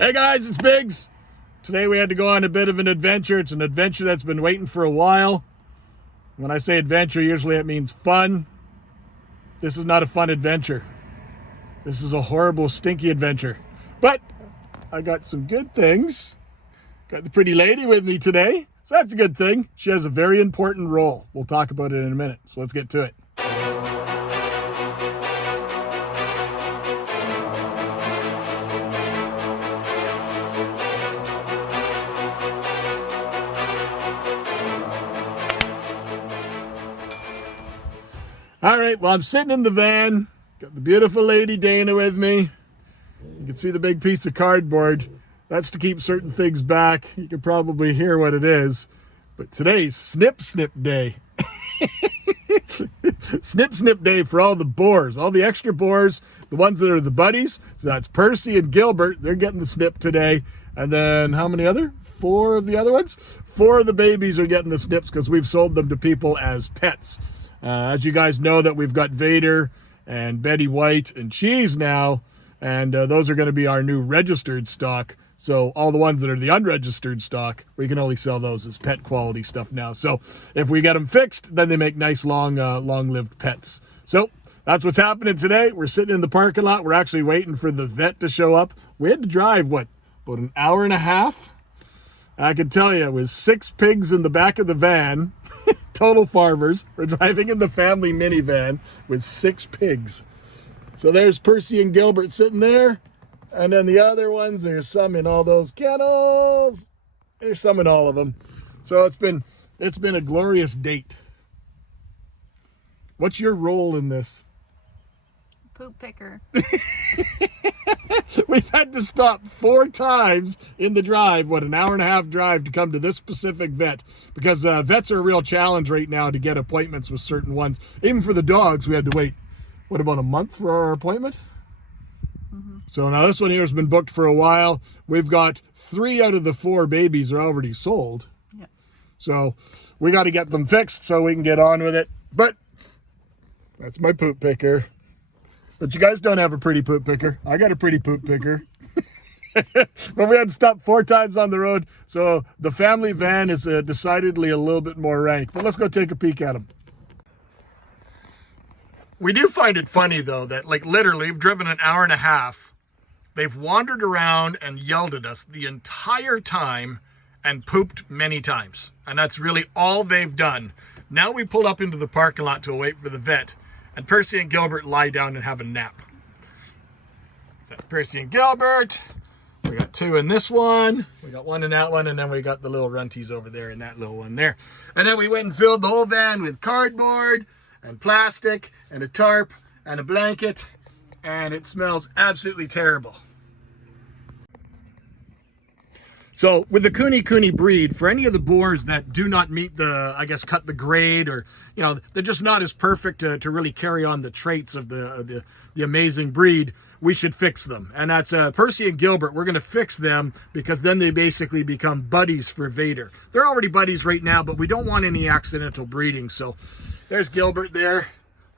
Hey guys, it's Biggs. Today we had to go on a bit of an adventure. It's an adventure that's been waiting for a while. When I say adventure, usually it means fun. This is not a fun adventure. This is a horrible, stinky adventure. But I got some good things. Got the pretty lady with me today, so that's a good thing. She has a very important role. We'll talk about it in a minute, so let's get to it. All right, well, I'm sitting in the van. Got the beautiful lady Dana with me. You can see the big piece of cardboard. That's to keep certain things back. You can probably hear what it is. But today's Snip Snip Day. Snip Snip Day for all the boars, all the extra boars, the ones that are the buddies. So that's Percy and Gilbert. They're getting the snip today. And then how many other? 4 of the other ones? 4 of the babies are getting the snips because we've sold them to people as pets. As you guys know, that we've got Vader and Betty White and Cheese now, and those are going to be our new registered stock. So all the ones that are the unregistered stock, we can only sell those as pet quality stuff now. So if we get them fixed, then they make nice long-lived pets. So that's what's happening today. We're sitting in the parking lot. We're actually waiting for the vet to show up. We had to drive, about an hour and a half? I can tell you, it was 6 pigs in the back of the van. Total farmers. We're driving in the family minivan with 6 pigs. So there's Percy and Gilbert sitting there. And then the other ones, there's some in all those kennels. There's some in all of them. So it's been a glorious date. What's your role in this? Poop picker. We've had to stop 4 times in the drive, an hour and a half drive to come to this specific vet, because vets are a real challenge right now to get appointments with certain ones. Even for the dogs, we had to wait, about a month for our appointment? Mm-hmm. So now this one here has been booked for a while. We've got 3 out of the 4 babies are already sold. Yeah. So we got to get them fixed so we can get on with it. But that's my poop picker. But you guys don't have a pretty poop picker. I got a pretty poop picker. But we had to stop 4 times on the road. So the family van is decidedly a little bit more rank. But let's go take a peek at them. We do find it funny, though, that literally we've driven an hour and a half. They've wandered around and yelled at us the entire time and pooped many times. And that's really all they've done. Now we pull up into the parking lot to wait for the vet. And Percy and Gilbert lie down and have a nap. So that's Percy and Gilbert. We got 2 in this one. We got 1 in that one. And then we got the little runties over there in that little one there. And then we went and filled the whole van with cardboard and plastic and a tarp and a blanket. And it smells absolutely terrible. So with the Kune breed, for any of the boars that do not meet cut the grade, or, they're just not as perfect to really carry on the traits of the amazing breed, we should fix them. And that's Percy and Gilbert. We're going to fix them because then they basically become buddies for Vader. They're already buddies right now, but we don't want any accidental breeding. So there's Gilbert there.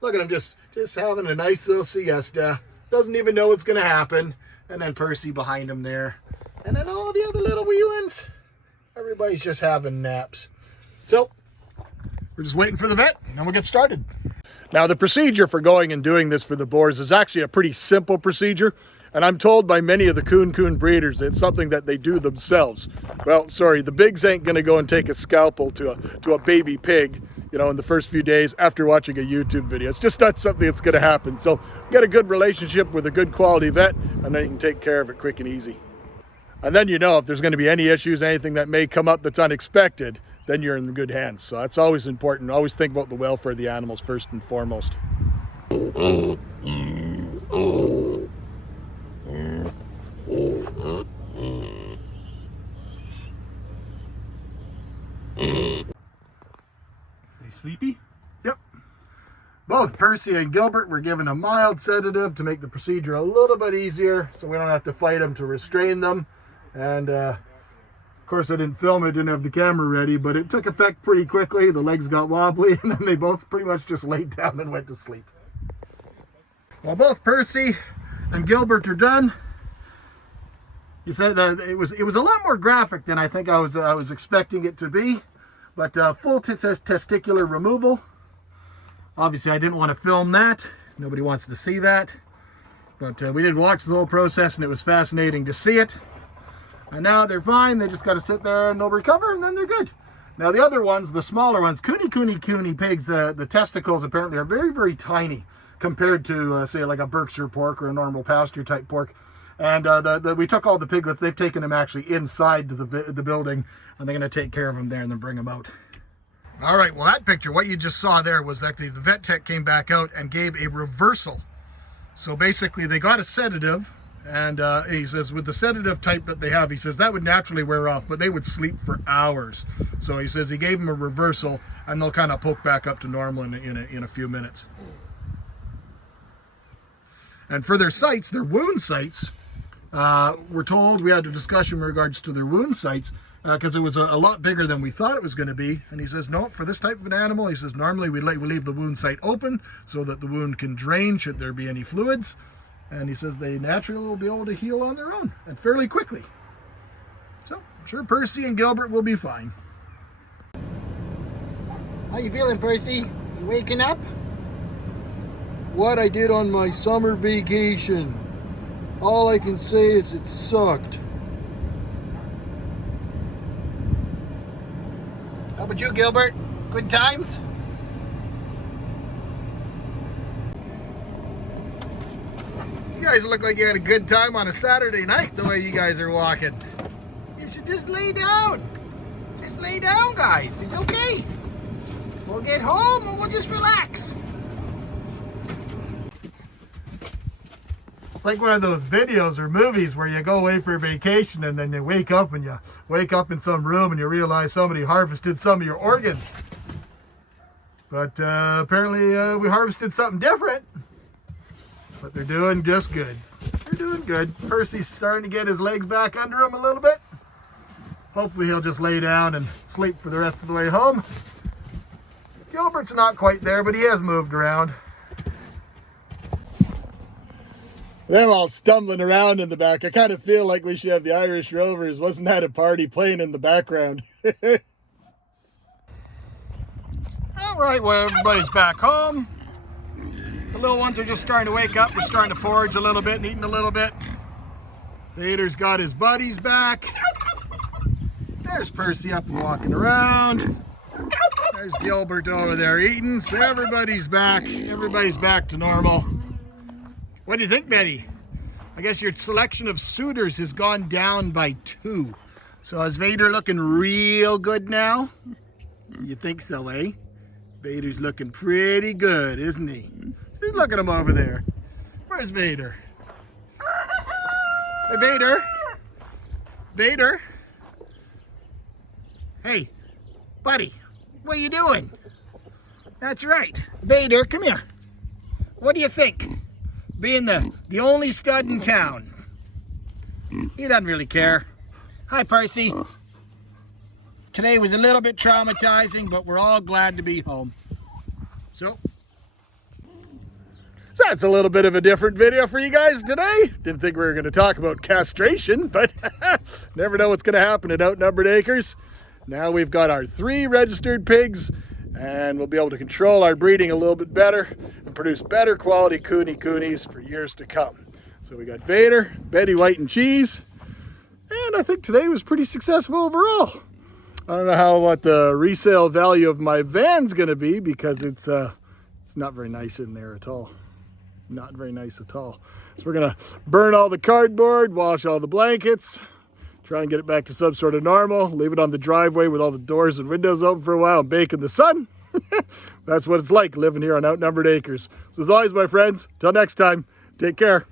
Look at him just having a nice little siesta. Doesn't even know what's going to happen. And then Percy behind him there. And then all the other little wee ones, everybody's just having naps. So we're just waiting for the vet, and then we'll get started. Now, the procedure for going and doing this for the boars is actually a pretty simple procedure. And I'm told by many of the coon breeders it's something that they do themselves. Well, sorry, the Bigs ain't going to go and take a scalpel to a baby pig, in the first few days after watching a YouTube video. It's just not something that's going to happen. So get a good relationship with a good quality vet, and then you can take care of it quick and easy. And then if there's going to be any issues, anything that may come up that's unexpected, then you're in good hands. So that's always important. Always think about the welfare of the animals first and foremost. Are you sleepy? Yep. Both Percy and Gilbert were given a mild sedative to make the procedure a little bit easier, so we don't have to fight them to restrain them. And of course I didn't film it, didn't have the camera ready, but it took effect pretty quickly. The legs got wobbly, and then they both pretty much just laid down and went to sleep. Well, both Percy and Gilbert are done. He said it was a lot more graphic than I think I was expecting it to be, but full testicular removal. Obviously, I didn't want to film that. Nobody wants to see that, but we did watch the whole process, and it was fascinating to see it. And now they're fine. They just got to sit there and they'll recover, and then they're good. Now the other ones, the smaller ones, Kune pigs, the testicles apparently are very, very tiny compared to, say, like a Berkshire pork or a normal pasture type pork. And we took all the piglets. They've taken them actually inside the building, and they're going to take care of them there and then bring them out. All right, well, that picture, what you just saw there was that the vet tech came back out and gave a reversal. So basically, they got a sedative, and he says with the sedative type that they have, he says that would naturally wear off, but they would sleep for hours. So he says he gave them a reversal, and they'll kind of poke back up to normal in a few minutes. And for their sites, their wound sites, we're told, we had a discussion in regards to their wound sites, because it was a lot bigger than we thought it was going to be. And he says, no, for this type of an animal, he says, normally we leave the wound site open so that the wound can drain should there be any fluids. And he says they naturally will be able to heal on their own and fairly quickly. So I'm sure Percy and Gilbert will be fine. How you feeling, Percy? You waking up? What I did on my summer vacation. All I can say is it sucked. How about you, Gilbert? Good times? You guys look like you had a good time on a Saturday night, the way you guys are walking. You should just lay down. Just lay down, guys. It's okay. We'll get home and we'll just relax. It's like one of those videos or movies where you go away for a vacation and then you wake up and you wake up in some room and you realize somebody harvested some of your organs. But apparently we harvested something different. But they're doing just good. They're doing good. Percy's starting to get his legs back under him a little bit. Hopefully he'll just lay down and sleep for the rest of the way home. Gilbert's not quite there, but he has moved around. Them all stumbling around in the back. I kind of feel like we should have the Irish Rovers. Wasn't that a party playing in the background? All right, well, everybody's back home. The little ones are just starting to wake up. They're starting to forage a little bit and eating a little bit. Vader's got his buddies back. There's Percy up and walking around. There's Gilbert over there eating. So everybody's back. Everybody's back to normal. What do you think, Betty? I guess your selection of suitors has gone down by 2. So is Vader looking real good now? You think so, eh? Vader's looking pretty good, isn't he? Look at him over there. Where's Vader? Hey, Vader. Vader. Hey, buddy. What are you doing? That's right. Vader, come here. What do you think? Being the only stud in town. He doesn't really care. Hi, Percy. Today was a little bit traumatizing, but we're all glad to be home. So that's a little bit of a different video for you guys today. Didn't think we were going to talk about castration, but never know what's going to happen at Outnumbered Acres. Now we've got our 3 registered pigs, and we'll be able to control our breeding a little bit better and produce better quality coonies for years to come. So we got Vader, Betty White and Cheese, and I think today was pretty successful overall. I don't know what the resale value of my van's going to be because it's not very nice in there at all. Not very nice at all. So we're gonna burn all the cardboard, wash all the blankets, try and get it back to some sort of normal, leave it on the driveway with all the doors and windows open for a while and bake in the sun. That's what it's like living here on Outnumbered Acres. So as always, my friends, till next time, take care.